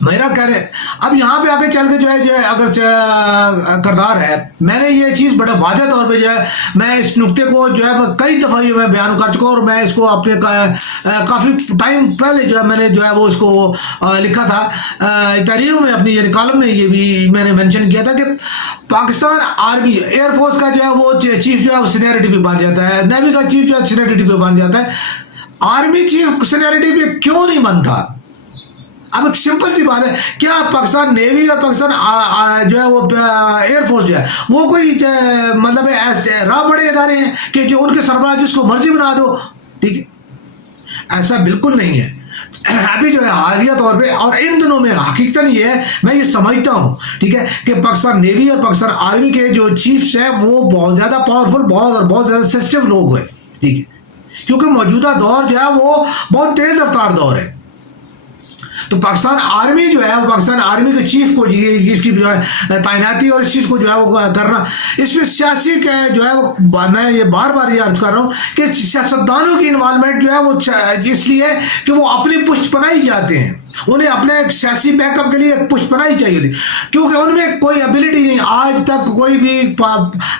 میرا کہہ رہے اب یہاں پہ آگے چل کے جو ہے اگر کردار ہے، میں نے یہ چیز بڑا واضح طور پہ جو ہے میں اس نقطے کو جو ہے میں کئی دفعہ یہ میں بیان کر چکا ہوں، اور میں اس کو اپنے کافی ٹائم پہلے جو ہے میں نے جو ہے وہ اس کو لکھا تھا تحریروں میں اپنی، یعنی کالم میں یہ بھی میں نے مینشن کیا تھا کہ پاکستان آرمی ایئر فورس کا جو ہے وہ چیف جو ہے وہ سینیئرٹی پہ بن جاتا ہے، نیوی کا چیف جو ہے سینیئرٹی پہ بن جاتا ہے، آرمی چیف سینیئرٹی پہ کیوں نہیں بنتا؟ اب ایک سمپل سی بات ہے، کیا پاکستان نیوی اور پاکستان جو ہے وہ ایئر فورس جو ہے وہ کوئی مطلب ایسے راہ بڑے ادارے ہیں کہ جو ان کے سربراہ جس کو مرضی بنا دو؟ ٹھیک ہے، ایسا بالکل نہیں ہے۔ ابھی جو ہے حالیہ طور پہ اور ان دنوں میں حقیقتاً یہ ہے، میں یہ سمجھتا ہوں ٹھیک ہے کہ پاکستان نیوی اور پاکستان آرمی کے جو چیفس ہیں وہ بہت زیادہ پاورفل، بہت زیادہ سینسٹیو لوگ ہیں، ٹھیک ہے، کیونکہ موجودہ دور جو ہے وہ بہت تیز رفتار دور ہے۔ تو پاکستان آرمی جو ہے وہ پاکستان آرمی کے چیف کو اس کی جو ہے تعیناتی اور اس چیز کو جو ہے وہ کرنا، اس میں سیاسی جو ہے وہ میں یہ بار بار یہ عرض کر رہا ہوں کہ سیاستدانوں کی انوالومنٹ جو ہے وہ اس لیے کہ وہ اپنی پشت پناہی چاہتے ہیں، انہیں اپنے ایک سیاسی بیک اپ کے لیے ایک پشت پناہی چاہیے تھی، کیونکہ ان میں کوئی ابیلٹی نہیں، آج تک کوئی بھی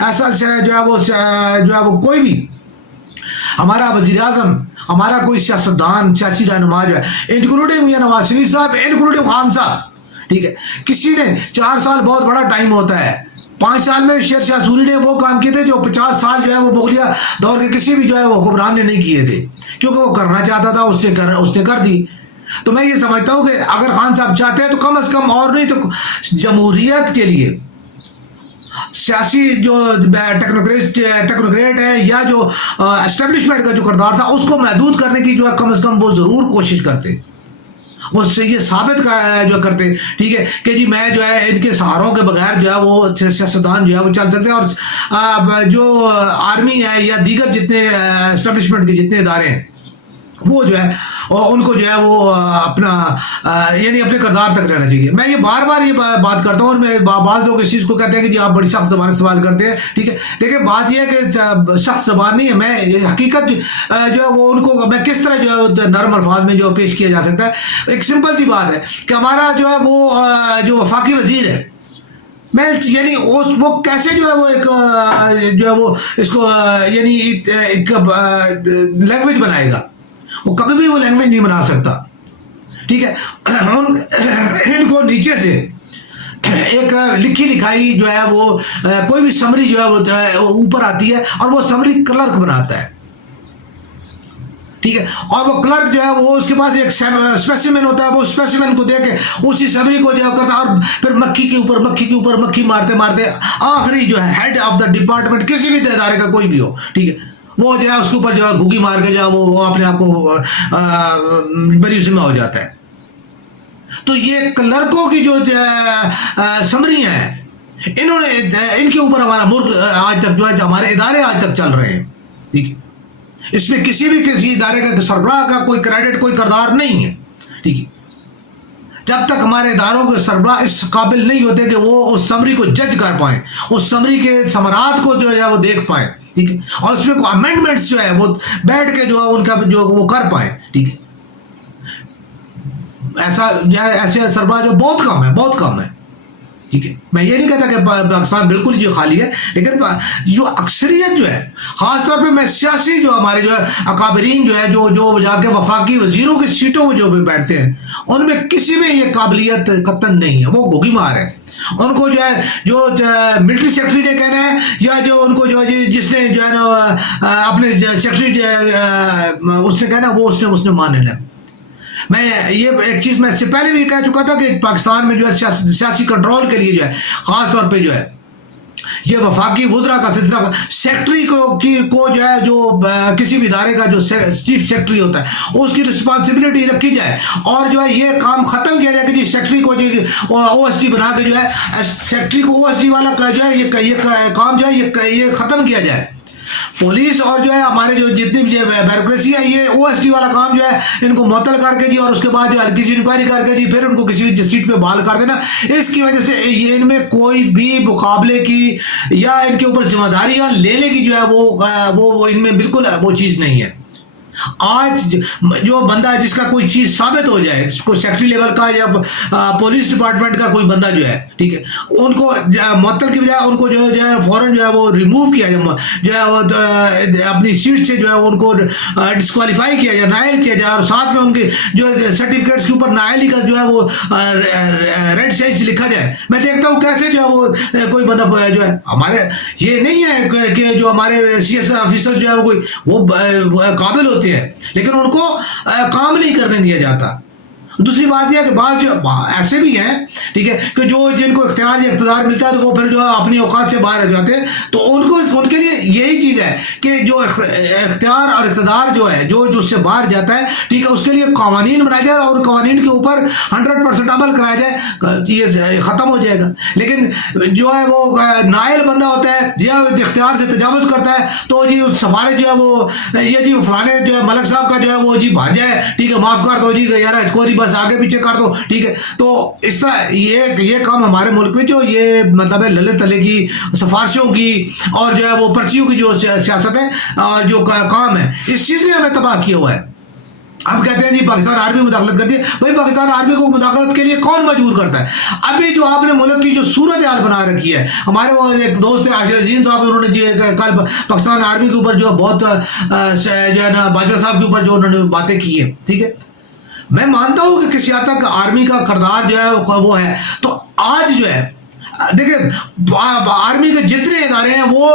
ایسا جو ہے وہ کوئی بھی ہمارا وزیر اعظم، ہمارا کوئی سیاستدان، سیاسی رہنما جو ہے انکلوڈنگ میاں نواز شریف صاحب، انکلوڈنگ خان صاحب، ٹھیک ہے، کسی نے 4 سال بہت بڑا ٹائم ہوتا ہے، 5 سال میں شیر شاہ سوری نے وہ کام کیے تھے جو 50 سال جو ہے وہ مغلیہ دور کے کسی بھی جو ہے وہ حکمران نے نہیں کیے تھے، کیونکہ وہ کرنا چاہتا تھا، اس نے کر دی۔ تو میں یہ سمجھتا ہوں کہ اگر خان صاحب چاہتے ہیں تو کم از کم اور نہیں تو جمہوریت کے لیے سیاسی جو ٹیکنوکریٹ ہے یا جو اسٹیبلشمنٹ کا جو کردار تھا اس کو محدود کرنے کی جو ہے کم از کم وہ ضرور کوشش کرتے، وہ یہ ثابت جو کرتے ٹھیک ہے کہ جی میں جو ہے ان کے سہاروں کے بغیر جو ہے وہ سیاستدان جو ہے وہ چل سکتے ہیں، اور جو آرمی ہے یا دیگر جتنے اسٹیبلشمنٹ کے جتنے ادارے ہیں وہ جو ہے ان کو جو ہے وہ اپنا یعنی اپنے کردار تک رہنا چاہیے۔ میں یہ بار بار یہ بات کرتا ہوں، اور میں بعض لوگ اس چیز کو کہتے ہیں کہ جی آپ بڑی سخت زبان استعمال کرتے ہیں، ٹھیک ہے، دیکھیں بات یہ ہے کہ سخت زبان نہیں ہے، میں حقیقت جو ہے وہ ان کو میں کس طرح جو ہے نرم الفاظ میں جو پیش کیا جا سکتا ہے۔ ایک سمپل سی بات ہے کہ ہمارا جو ہے وہ جو وفاقی وزیر ہے، میں یعنی وہ کیسے جو ہے وہ ایک جو ہے وہ اس کو یعنی ایک لینگویج بنائے گا، وہ کبھی بھی وہ لینگویج نہیں بنا سکتا، ٹھیک ہے۔ ان کو نیچے سے ایک لکھی لکھائی جو ہے وہ کوئی بھی سمری جو ہے وہ اوپر آتی ہے اور وہ سمری کلرک بناتا ہے، ٹھیک ہے، اور وہ کلرک جو ہے وہ اس کے پاس ایک اسپیسیمن ہوتا ہے، وہ اسپیسیمن کو دے کے اسی سمری کو جو ہے کرتا ہے، اور پھر مکھی کے اوپر مکھی مارتے مارتے آخری جو ہے ہیڈ آف دا ڈپارٹمنٹ کسی بھی ادارے کا کوئی بھی ہو، ٹھیک ہے، وہ جو ہے اس کے اوپر جو ہے گھوگی مار کے جو ہے وہ اپنے آپ کو بری ذمہ ہو جاتا ہے۔ تو یہ کلرکوں کی جو سمری ہیں، انہوں نے ان کے اوپر ہمارا ملک آج تک جو ہے ہمارے ادارے آج تک چل رہے ہیں، ٹھیک ہے، اس میں کسی ادارے کا سربراہ کا کوئی کریڈٹ کوئی کردار نہیں ہے، ٹھیک ہے، جب تک ہمارے اداروں کے سربراہ اس قابل نہیں ہوتے کہ وہ اس سمری کو جج کر پائیں، اس سمری کے ثمرات کو جو ہے وہ دیکھ پائیں، ٹھیک ہے، اور اس میں کوئی امینڈمنٹس جو ہے وہ بیٹھ کے جو ہے ان کا جو وہ کر پائیں، ٹھیک ہے، ایسے سربراہ جو بہت کم ہے، ٹھیک ہے۔ میں یہ نہیں کہتا کہ پاکستان بالکل جو خالی ہے، لیکن جو اکثریت جو ہے، خاص طور پہ میں سیاسی جو ہمارے جو ہے اکابرین جو ہے جو جا کے وفاقی وزیروں کی سیٹوں میں جو بھی بیٹھتے ہیں، ان میں کسی میں یہ قابلیت قطعاً نہیں ہے، وہ گھوگی مار ہے۔ ان کو جو ہے جو ملٹری سیکرٹری نے کہنا ہے، یا جو ان کو جو جس نے جو ہے نا اپنے سیکرٹری اس نے کہنا وہ اس نے مان لینا۔ میں یہ ایک چیز میں اس سے پہلے بھی کہہ چکا تھا کہ پاکستان میں جو ہے سیاسی کنٹرول کے لیے جو ہے خاص طور پہ جو ہے یہ وفاقی وزراء کا سلسلہ سیکرٹری کو جو ہے جو کسی بھی ادارے کا جو چیف سیکرٹری ہوتا ہے اس کی رسپانسبلٹی رکھی جائے، اور جو ہے یہ کام ختم کیا جائے کہ جی سیکرٹری کو جو او ایس ڈی بنا کے جو ہے سیکرٹری کو او ایس ڈی والا جو ہے یہ کام جو ہے یہ ختم کیا جائے۔ پولیس اور جو ہے ہمارے جو جتنی بھی بیوروکریسی ہے، یہ او ایس ڈی والا کام جو ہے ان کو معطل کر کے جی، اور اس کے بعد جو ہے کسی انکوائری کر کے جی پھر ان کو کسی سیٹ پہ بحال کر دینا۔ اس کی وجہ سے یہ ان میں کوئی بھی مقابلے کی یا ان کے اوپر ذمہ داریاں لینے کی جو ہے وہ ان میں بالکل وہ چیز نہیں ہے۔ آج جو بندہ جس کا کوئی چیز ثابت ہو جائے, کوئی سیکٹری لیول کا یا پولیس ڈپارٹمنٹ کا کوئی بندہ جو ہے, ٹھیک ہے, ان کو معطل کی بجائے ان کو جو ہے فوراً جو ہے وہ ریموو کیا جائے, جو ہے وہ اپنی سیٹ سے جو ہے ان کو ڈسکوالیفائی کیا جائے, نائل کیا جائے, اور ساتھ میں ان کے جو سرٹیفکیٹس کے اوپر نائلی کا جو ہے وہ ریڈ سائز لکھا جائے. میں دیکھتا ہوں کیسے جو ہے وہ کوئی بندہ جو ہے, ہمارے یہ نہیں ہے کہ جو ہمارے سی ایس آفیسر جو ہے وہ کوئی وہ قابل ہوتے ہیں, لیکن ان کو کام نہیں کرنے دیا جاتا. دوسری بات یہ ہے کہ بعض جو ایسے بھی ہیں, ٹھیک ہے, کہ جو جن کو اختیار یا اقتدار ملتا ہے تو وہ پھر جو ہے اپنی اوقات سے باہر رہ جاتے ہیں. تو ان کے لیے یہی چیز ہے کہ جو اختیار اور اقتدار جو ہے جو اس سے باہر جاتا ہے, ٹھیک ہے, اس کے لیے قوانین بنائے جائے اور قوانین کے اوپر 100% عمل کرایا جائے, یہ ختم ہو جائے گا. لیکن جو ہے وہ نائل بندہ ہوتا ہے, جو اختیار سے تجاوز کرتا ہے, تو جی سفارش جو ہے وہ یہ جی فلانے جو ہے ملک صاحب کا جو ہے وہ جی بھانجا ہے, ٹھیک ہے, معاف کر دو جی یار کوئی بس آگے پیچھے کر دو, ٹھیک ہے. تو اس طرح یہ کام ہمارے ملک میں جو یہ مطلب ہے للے تلے کی سفارشوں کی اور جو ہے وہ پرچیوں کی جو سیاست ہے اور جو کام ہے, اس چیز نے ہمیں تباہ کیا ہوا ہے. اب کہتے ہیں جی پاکستان آرمی مداخلت کرتی ہے. بھائی پاکستان آرمی کو مداخلت کے لیے کون مجبور کرتا ہے؟ ابھی جو آپ نے ملک کی جو صورتحال بنا رکھی ہے, ہمارے وہ ایک دوست عاشر عظیم صاحب, انہوں نے جی کل پاکستان آرمی کے اوپر جو بہت جو ہے نا باجوہ صاحب کے اوپر جو انہوں نے باتیں کی ہیں, ٹھیک ہے, میں مانتا ہوں کہ کسی حد تک آرمی کا کردار جو ہے وہ ہے. تو آج جو ہے دیکھیں آرمی کے جتنے ادارے ہیں وہ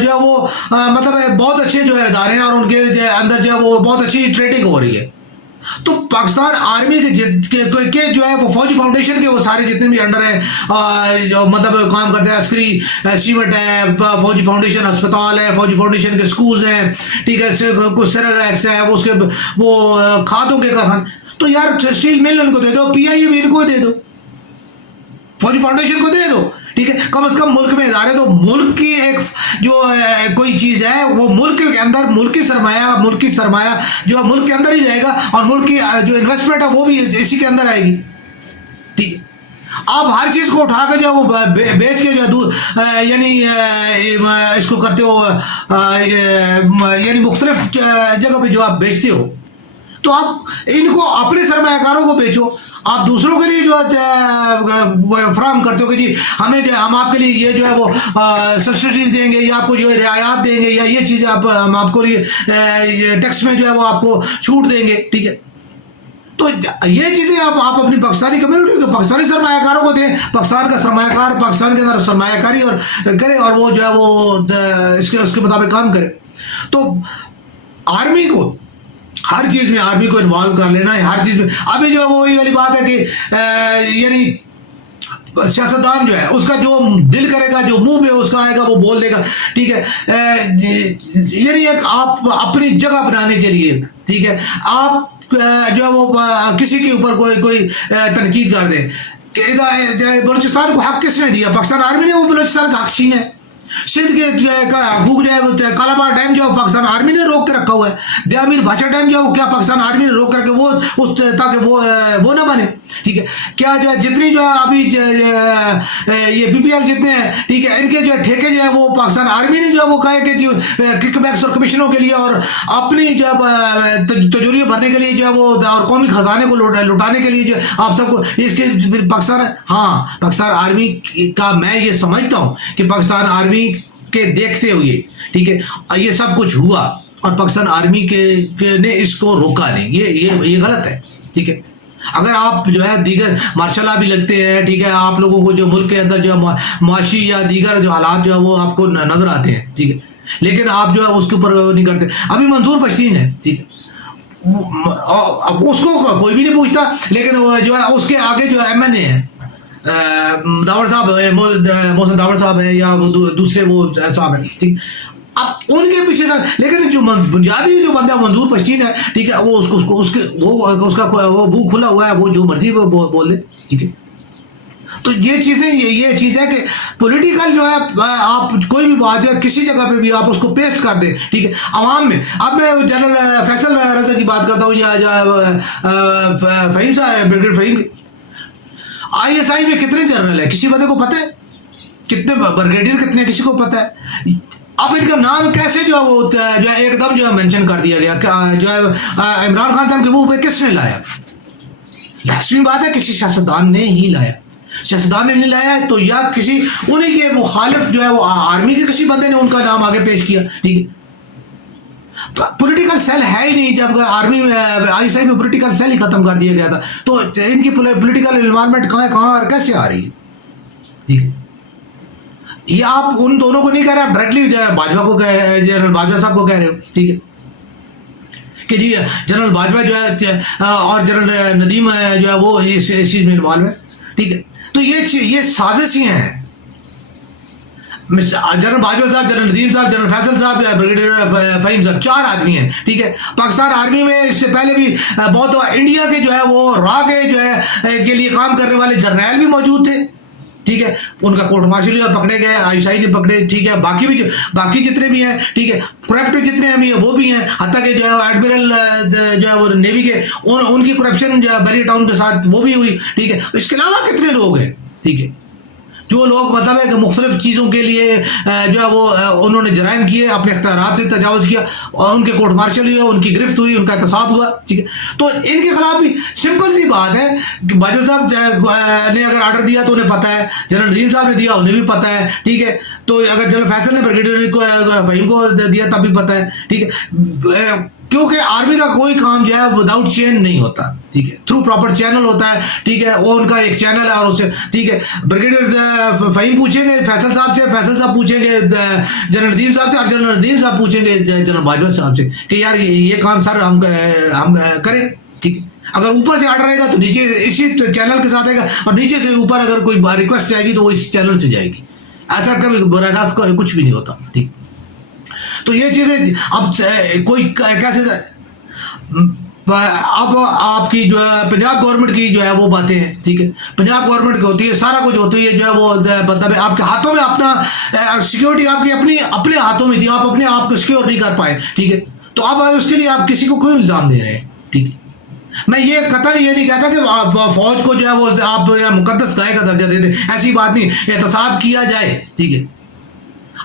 جو ہے وہ مطلب بہت اچھے جو ہے ادارے ہیں, اور ان کے اندر جو ہے وہ بہت اچھی ٹریڈنگ ہو رہی ہے. تو پاکستان آرمی کے جو ہے وہ فوجی فاؤنڈیشن کے وہ سارے جتنے بھی انڈر ہیں جو مطلب کام کرتے ہیں, عسکری سیمٹ ہے, فوجی فاؤنڈیشن ہسپتال ہے, فوجی فاؤنڈیشن کے سکولز ہیں, ٹھیک ہے, کچھ سیریلیکس ہے, اس کے وہ کھادوں کے کارخانے. تو یار اسٹیل مل ان کو دے دو, پی آئی اے ان کو دے دو, فوجی فاؤنڈیشن کو دے دو, ٹھیک ہے. کم از کم ملک میں ادارے تو ملک کی ایک جو کوئی چیز ہے وہ ملک کے اندر ملکی سرمایہ جو ہے ملک کے اندر ہی رہے گا, اور ملک کی جو انویسٹمنٹ ہے وہ بھی اسی کے اندر آئے گی, ٹھیک ہے. آپ ہر چیز کو اٹھا کے جو ہے وہ بیچ کے جو ہے یعنی اس کو کرتے ہو, یعنی مختلف جگہ پہ جو آپ بیچتے ہو, تو آپ ان کو اپنے سرمایہ کاروں کو بیچو. آپ دوسروں کے لیے جو فراہم کرتے ہو کہ جی ہم آپ کے لیے یہ جو ہے وہ سبسڈیز دیں گے, یا آپ کو جو رعایات دیں گے, یا یہ چیزیں ہم آپ کو لیے ٹیکس میں جو ہے وہ آپ کو چھوٹ دیں گے, ٹھیک ہے. تو یہ چیزیں آپ اپنی پاکستانی کمیونٹی کو, پاکستانی سرمایہ کاروں کو دیں. پاکستان کا سرمایہ کار پاکستان کے اندر سرمایہ کاری اور کرے, اور وہ جو ہے وہ اس کے مطابق کام کرے. تو آرمی کو ہر چیز میں آرمی کو انوالو کر لینا ہے, ہر چیز میں. ابھی جو ہے وہی والی بات ہے کہ یعنی سیاستدان جو ہے اس کا جو دل کرے گا, جو منہ میں اس کا آئے گا وہ بول دے گا, ٹھیک ہے. یعنی ایک آپ اپنی جگہ بنانے کے لیے, ٹھیک ہے, آپ جو ہے وہ کسی کے اوپر کوئی تنقید کر دیں کہ بلوچستان کو حق کس نے دیا؟ پاکستان آرمی نے وہ بلوچستان کا حق چھینا ہے. سندھ کے حقوق جو ہے کالابار ڈیم جو ہے پاکستان آرمی نے روک کے رکھا ہوا ہے. دیامیر بھاچا ڈیم جو ہے وہ کیا پاکستان آرمی نے روک کر کے وہ تاکہ وہ نہ بنے, ٹھیک ہے. کیا جو ہے جتنی جو ہے ابھی یہ پی پی ایل جتنے ہیں, ٹھیک ہے, ان کے جو ہے ٹھیکے جو ہے وہ پاکستان آرمی نے جو ہے وہ کہا ہے کہ جو کک بیکس اور کمیشنوں کے لیے اور اپنی جو ہے تجوریاں بھرنے کے لیے جو ہے وہ اور قومی خزانے کو لٹانے کے لیے جو آپ سب کو اس کے پاکستان, ہاں پاکستان آرمی کا میں یہ سمجھتا ہوں کہ پاکستان آرمی کے دیکھتے ہوئے, ٹھیک ہے, یہ سب کچھ ہوا اور پاکستان آرمی کے نے اس کو روکا نہیں. یہ غلط ہے, ٹھیک ہے. اگر آپ جو ہے دیگر مارشل لا بھی لگتے ہیں, ٹھیک ہے, آپ لوگوں کو جو ملک کے اندر جو ہے معاشی یا دیگر جو حالات جو ہے وہ آپ کو نظر آتے ہیں, ٹھیک ہے, لیکن آپ جو ہے اس کے اوپر نہیں کرتے. ابھی منظور پشتین ہے, ٹھیک ہے, اس کو کوئی بھی نہیں پوچھتا, لیکن جو ہے اس کے آگے جو ایم این اے ہے داور صاحب ہے, محسن داور صاحب ہے, یا وہ دوسرے وہ صاحب ہیں, ٹھیک. اب ان کے پیچھے لیکن جو بنیادی جو بندہ منظور پشتین ہے, ٹھیک ہے, وہ اس کا منہ کھلا ہوا ہے, وہ جو مرضی بول دے, ٹھیک ہے. تو یہ چیز ہے کہ پولیٹیکل جو ہے آپ کوئی بھی بات جو ہے کسی جگہ پہ بھی آپ اس کو پیش کر دیں, ٹھیک ہے, عوام میں. اب میں جنرل فیصل رضا کی بات کرتا ہوں, یا فہیم صاحب, brigadier Fahim. I S I میں کتنے جنرل ہیں کسی بندے کو پتہ ہے؟ کتنے بریگیڈیئر کتنے کسی کو پتہ ہے؟ اب ان کا نام کیسے جو ہے وہ جو ہے ایک دم جو ہے مینشن کر دیا گیا کہ جو ہے عمران خان صاحب کے منہ پہ کس نے لایا؟ لازمی بات ہے کسی سیاستدان نے ہی لایا. سیاستدان نے نہیں لایا تو یا کسی انہیں کے مخالف جو ہے وہ آرمی کے کسی بندے نے ان کا نام آگے پیش کیا. ٹھیک ہے, پولیٹیکل سیل ہے ہی نہیں. جب آرمی میں آئی ایس آئی میں پولیٹیکل سیل ہی ختم کر دیا گیا تھا تو ان کی پولیٹیکل انوائرمنٹ کہاں اور کیسے آ رہی ہے؟ ٹھیک ہے, یہ آپ ان دونوں کو نہیں کہہ رہے, آپ ڈائریکٹلی جو ہے باجوہ کو جنرل باجوہ صاحب کو کہہ رہے ہو. ٹھیک ہے کہ جی جنرل باجوہ جو ہے اور جنرل ندیم جو ہے وہ اس چیز میں انوالو ہے. ٹھیک ہے, تو یہ سازشیں ہیں. جنرل باجوہ صاحب, جنرل ندیم صاحب, جنرل فیصل صاحب, بریگیڈیئر فہیم صاحب, 4 آدمی ہیں. ٹھیک ہے, پاکستان آرمی میں اس سے پہلے بھی بہت انڈیا کے جو ہے وہ را کے جو ہے کے لیے کام کرنے والے جرنیل بھی موجود تھے. ٹھیک ہے, ان کا کورٹ مارشل پکڑے گئے, آئی ایس آئی نے پکڑے. ٹھیک ہے, باقی جتنے بھی ہیں, ٹھیک ہے, کرپٹ جتنے ہیں وہ بھی ہیں, حتیٰ کہ جو ہے ایڈمرل جو ہے وہ نیوی کے ان کی کرپشن جو ہے بیری ٹاؤن کے ساتھ وہ بھی ہوئی. ٹھیک ہے, اس کے علاوہ کتنے لوگ ہیں. ٹھیک ہے, جو لوگ مطلب ہے کہ مختلف چیزوں کے لیے جو ہے وہ انہوں نے جرائم کیے, اپنے اختیارات سے تجاوز کیا, اور ان کے کورٹ مارشل ہوئے, ان کی گرفت ہوئی, ان کا احتساب ہوا. ٹھیک ہے, تو ان کے خلاف بھی سمپل سی بات ہے کہ باجوہ صاحب نے اگر آرڈر دیا تو انہیں پتہ ہے, جنرل ندیم صاحب نے دیا انہیں بھی پتہ ہے. ٹھیک ہے, تو اگر جنرل فیصل نے بریگیڈیئر فہیم کو دیا تب بھی پتہ ہے. ٹھیک ہے, کیونکہ آرمی کا کوئی کام جو ہے وداؤٹ چین نہیں ہوتا. ٹھیک ہے, تھرو پراپر چینل ہوتا ہے. ٹھیک ہے, وہ ان کا ایک چینل ہے اور اسے ٹھیک ہے بریگیڈیئر فہیم پوچھیں گے فیصل صاحب سے, فیصل صاحب پوچھیں گے جنرل ندیم صاحب سے, اور جنرل ندیم صاحب پوچھیں گے جنرل باجوہ صاحب سے کہ یار یہ کام سر ہم کریں. ٹھیک ہے, اگر اوپر سے آرڈر آئے گا تو نیچے اسی چینل کے ساتھ آئے گا, اور نیچے سے اوپر اگر کوئی ریکویسٹ جائے گی تو وہ اس چینل سے جائے گی. ایسا کبھی براہ راست کچھ بھی نہیں ہوتا. ٹھیک, تو یہ چیزیں اب کوئی کیسے اب آپ کی جو ہے پنجاب گورنمنٹ کی جو ہے وہ باتیں ہیں. ٹھیک ہے, پنجاب گورنمنٹ کی ہوتی ہے, سارا کچھ ہوتی ہے جو ہے وہ مطلب آپ کے ہاتھوں میں اپنا سیکیورٹی آپ کی اپنے ہاتھوں میں تھی, آپ اپنے آپ کو سیکیور نہیں کر پائے. ٹھیک ہے, تو اب اس کے لیے آپ کسی کو کوئی الزام دے رہے ہیں. ٹھیک ہے, میں یہ قطعاً یہ نہیں کہتا کہ فوج کو جو ہے وہ آپ مقدس گائے کا درجہ دے دیں, ایسی بات نہیں, احتساب کیا جائے. ٹھیک ہے,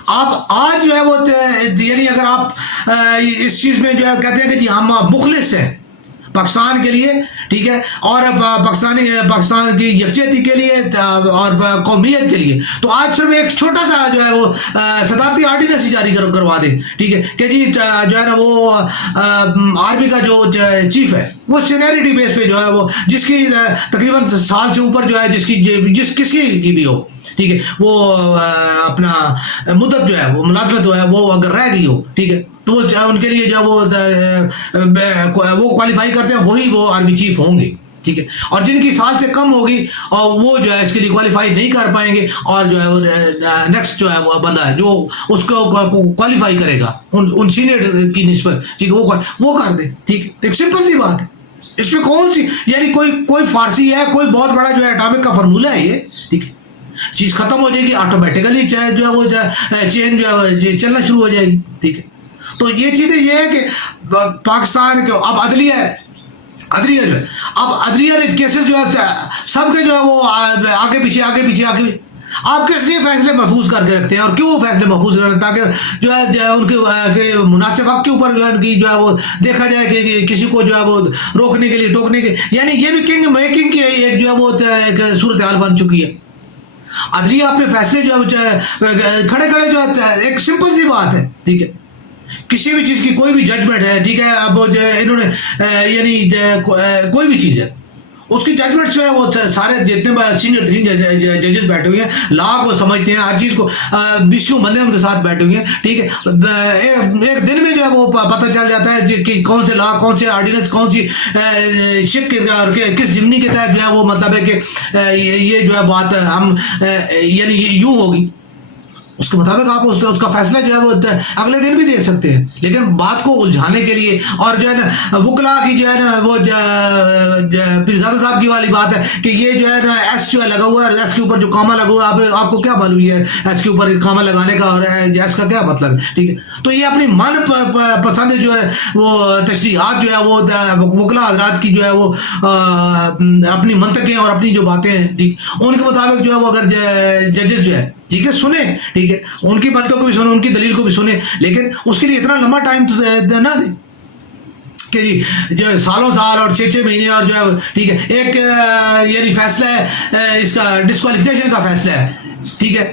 آپ آج جو ہے وہ یعنی اگر آپ اس چیز میں جو ہے کہتے ہیں کہ جی ہم مخلص ہیں پاکستان کے لیے. ٹھیک ہے, اور پاکستان کی یکجہتی کے لیے اور قومیت کے لیے, تو آج صرف ایک چھوٹا سا جو ہے وہ صدارتی آرڈیننس جاری کروا دیں. ٹھیک ہے, کہ جی جو ہے نا وہ آرمی کا جو چیف ہے وہ سینیئرٹی بیس پہ جو ہے وہ جس کی تقریباً سال سے اوپر جو ہے جس کسی کی بھی ہو, ٹھیک ہے, وہ اپنا مدت جو ہے وہ ملازمت جو ہے وہ اگر رہ گئی ہو, ٹھیک ہے, تو ان کے لیے جو وہ کوالیفائی کرتے ہیں وہی وہ آرمی چیف ہوں گے. ٹھیک ہے, اور جن کی سال سے کم ہوگی اور وہ جو ہے اس کے لیے کوالیفائی نہیں کر پائیں گے, اور جو ہے وہ نیکسٹ جو ہے وہ بندہ ہے جو اس کو کوالیفائی کرے گا ان سینئر کی نسبت, ٹھیک ہے, وہ کر دے. ٹھیک ہے, ایک سمپل سی بات ہے, اس میں کون سی یعنی کوئی فارسی ہے, کوئی بہت بڑا جو ہے اٹامک کا فارمولہ ہے یہ. ٹھیک ہے, چیز ختم ہو جائے گی آٹومیٹیکلی, چاہے جو ہے وہ چین جو ہے چلنا شروع ہو جائے گی. ٹھیک ہے, تو یہ چیزیں یہ ہے کہ پاکستان کے اب عدلیہ جو ہے اب عدلیہ کیسز جو ہے سب کے جو ہے وہ آگے پیچھے آپ کس لیے فیصلے محفوظ کر کے رکھتے ہیں, اور کیوں وہ فیصلے محفوظ رکھتے ہیں تاکہ جو ہے ان کے مناسب حق کے اوپر جو ہے ان کی جو ہے وہ دیکھا جائے کہ کسی کو جو ہے وہ روکنے کے لیے ٹوکنے کے, یعنی یہ بھی کنگ میکنگ کی ایک جو ہے وہ ایک صورتحال بن چکی ہے. عدلیہ اپنے فیصلے جو ہے کھڑے جو ہے ایک سمپل سی بات ہے. ٹھیک ہے, کسی بھی چیز کی کوئی بھی ججمنٹ ہے, ٹھیک ہے, اب انہوں نے یعنی کوئی بھی چیز ہے اس کی ججمنٹ جو ہے وہ سارے جتنے سینئر ججز بیٹھے ہوئے ہیں, لا کو سمجھتے ہیں, ہر چیز کو 20 بندے ان کے ساتھ بیٹھے ہوئے ہیں. ٹھیک ہے, ایک دن میں جو ہے وہ پتہ چل جاتا ہے کہ کون سے لا, کون سے آرڈیننس, کون سی شک کس ضمنی کے تحت جو ہے وہ مطلب ہے کہ یہ جو ہے بات ہم یعنی یوں ہوگی, اس کے مطابق آپ اس کا فیصلہ جو ہے وہ اگلے دن بھی دے سکتے ہیں. لیکن بات کو الجھانے کے لیے اور جو ہے نا وکلا کی جو ہے نا وہ پیرزادہ صاحب کی والی بات ہے کہ یہ جو ہے نا ایس جو ہے لگا ہوا ہے, ایس کے اوپر جو کامہ لگا ہوا ہے, آپ کو کیا معلوم ہے ایس کے اوپر کامہ لگانے کا اور ایس کا کیا مطلب ہے. ٹھیک ہے, تو یہ اپنی من پسند جو ہے وہ تشریحات جو ہے وہ وکلا حضرات کی جو ہے وہ اپنی منطقیں اور اپنی جو باتیں ہیں, ٹھیک, ان کے مطابق جو ہے وہ اگر ججز جو ہے ٹھیک ہے سنیں, ٹھیک ہے ان کی باتوں کو بھی سنیں, ان کی دلیل کو بھی سنیں, لیکن اس کے لیے اتنا لمبا ٹائم نہ دیں کہ جو سالوں سال اور 6 مہینے اور جو ہے ٹھیک ہے ایک یعنی فیصلہ ہے اس کا ڈسکوالیفیکیشن کا فیصلہ ہے, ٹھیک ہے.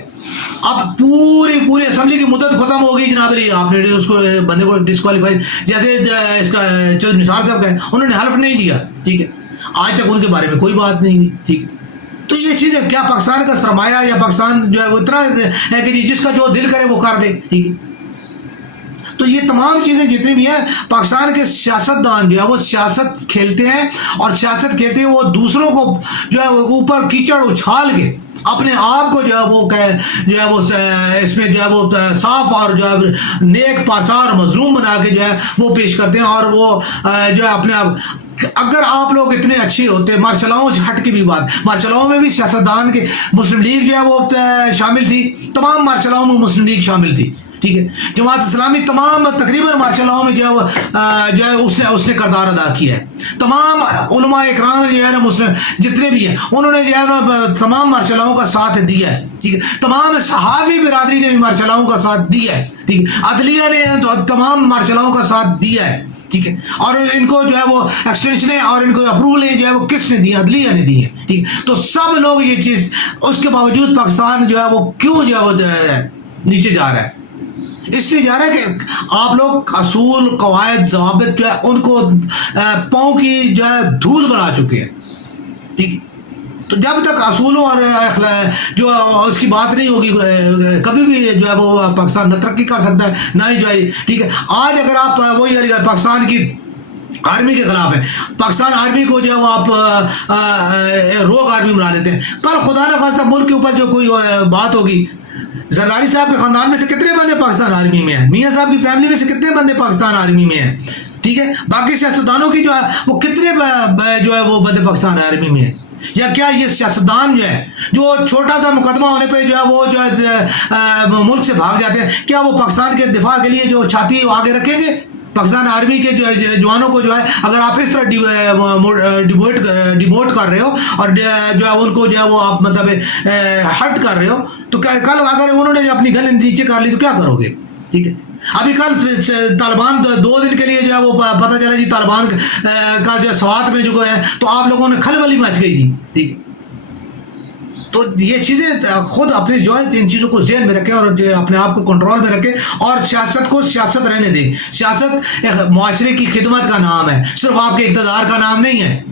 اب پوری اسمبلی کی مدت ختم ہو گئی جناب علی, آپ نے اس کو بندے کو ڈسکوالیفائی, جیسے اس کا چودھری نثار صاحب کا ہے, انہوں نے حلف نہیں دیا, ٹھیک ہے, آج تک ان کے بارے میں کوئی بات نہیں ہوئی, ٹھیک ہے. تو یہ چیز ہے, کیا پاکستان کا سرمایہ یا پاکستان جو ہے وہ اتنا ہے کہ جس کا جو دل کرے وہ کر دے, ٹھیک ہے. تو یہ تمام چیزیں جتنی بھی ہیں, پاکستان کے سیاستدان جو ہے وہ سیاست کھیلتے ہیں, اور سیاست کھیلتے ہیں وہ دوسروں کو جو ہے اوپر کیچڑ اچھال کے اپنے آپ کو جو ہے وہ اس میں جو ہے وہ صاف اور جو ہے نیک پاسار مظلوم بنا کے جو ہے وہ پیش کرتے ہیں, اور وہ جو ہے اپنے آپ. اگر آپ لوگ اتنے اچھے ہوتے, مارشلاؤں سے ہٹ کے بھی بات, مارشلاؤں میں بھی سیاستدان کے مسلم لیگ جو ہے وہ شامل تھی, تمام مارشلاؤں میں مسلم لیگ شامل تھی, ٹھیک ہے. جماعت اسلامی تمام تقریباً مارشلاؤں میں جو ہے اس نے کردار ادا کیا ہے. تمام علماء اکرام جو ہے نا مسلم جتنے بھی ہیں انہوں نے جو ہے نا تمام مارشلاؤں کا ساتھ دیا ہے, ٹھیک ہے. تمام صحابی برادری نے مارشلاؤں کا ساتھ دیا ہے, ٹھیک ہے. عدلیہ نے تمام مارشلاؤں کا ساتھ دیا ہے, ٹھیک ہے. اور ان کو جو ہے وہ ایکسٹینشنیں اور ان کو اپروولیں جو ہے وہ کس نے دی, عدلیہ نے دی ہے, ٹھیک. تو سب لوگ یہ چیز, اس کے باوجود پاکستان جو ہے وہ کیوں جو ہے وہ نیچے جا رہا ہے, اس لیے جا رہا ہے کہ آپ لوگ اصول قواعد ضوابط جو ہے ان کو پاؤں کی جو ہے دھول بنا چکے ہیں, ٹھیک. تو جب تک اصولوں اور جو اس کی بات نہیں ہوگی, کبھی بھی جو ہے وہ پاکستان نہ ترقی کر سکتا ہے نہ ہی جو ہے, ٹھیک ہے. آج اگر آپ وہی پاکستان کی آرمی کے خلاف ہے, پاکستان آرمی کو جو ہے وہ آپ روگ آرمی بنا دیتے ہیں, کل خدا نہ خواستہ ملک کے اوپر جو کوئی بات ہوگی, زرداری صاحب کے خاندان میں سے کتنے بندے پاکستان آرمی میں ہیں, میاں صاحب کی فیملی میں سے کتنے بندے پاکستان آرمی میں ہیں, ٹھیک ہے. باقی سیاستدانوں کی جو ہے وہ کتنے جو ہے وہ بندے پاکستان آرمی میں ہیں, یا کیا یہ سیاستدان جو ہے جو چھوٹا سا مقدمہ ہونے پہ جو ہے وہ جو ہے ملک سے بھاگ جاتے ہیں, کیا وہ پاکستان کے دفاع کے لیے جو چھاتی ہے وہ آگے رکھیں گے؟ پاکستان آرمی کے جوانوں کو جو ہے اگر آپ اس طرح ڈیموٹ کر رہے ہو اور جو ہے ان کو جو ہے وہ آپ مطلب ہرٹ کر رہے ہو, تو کل اگر انہوں نے اپنی گن نیچے کر لی تو کیا کرو گے, ٹھیک ہے. ابھی کل طالبان 2 دن کے لیے جو ہے وہ پتہ چلا جی طالبان کا جو ہے سوات میں جو ہے, تو آپ لوگوں نے کھلبلی مچ گئی جی, ٹھیک ہے. تو یہ چیزیں خود اپنی جو ہے ان چیزوں کو ذہن میں رکھیں اور جو اپنے آپ کو کنٹرول میں رکھیں, اور سیاست کو سیاست رہنے دیں. سیاست ایک معاشرے کی خدمت کا نام ہے, صرف آپ کے اقتدار کا نام نہیں ہے.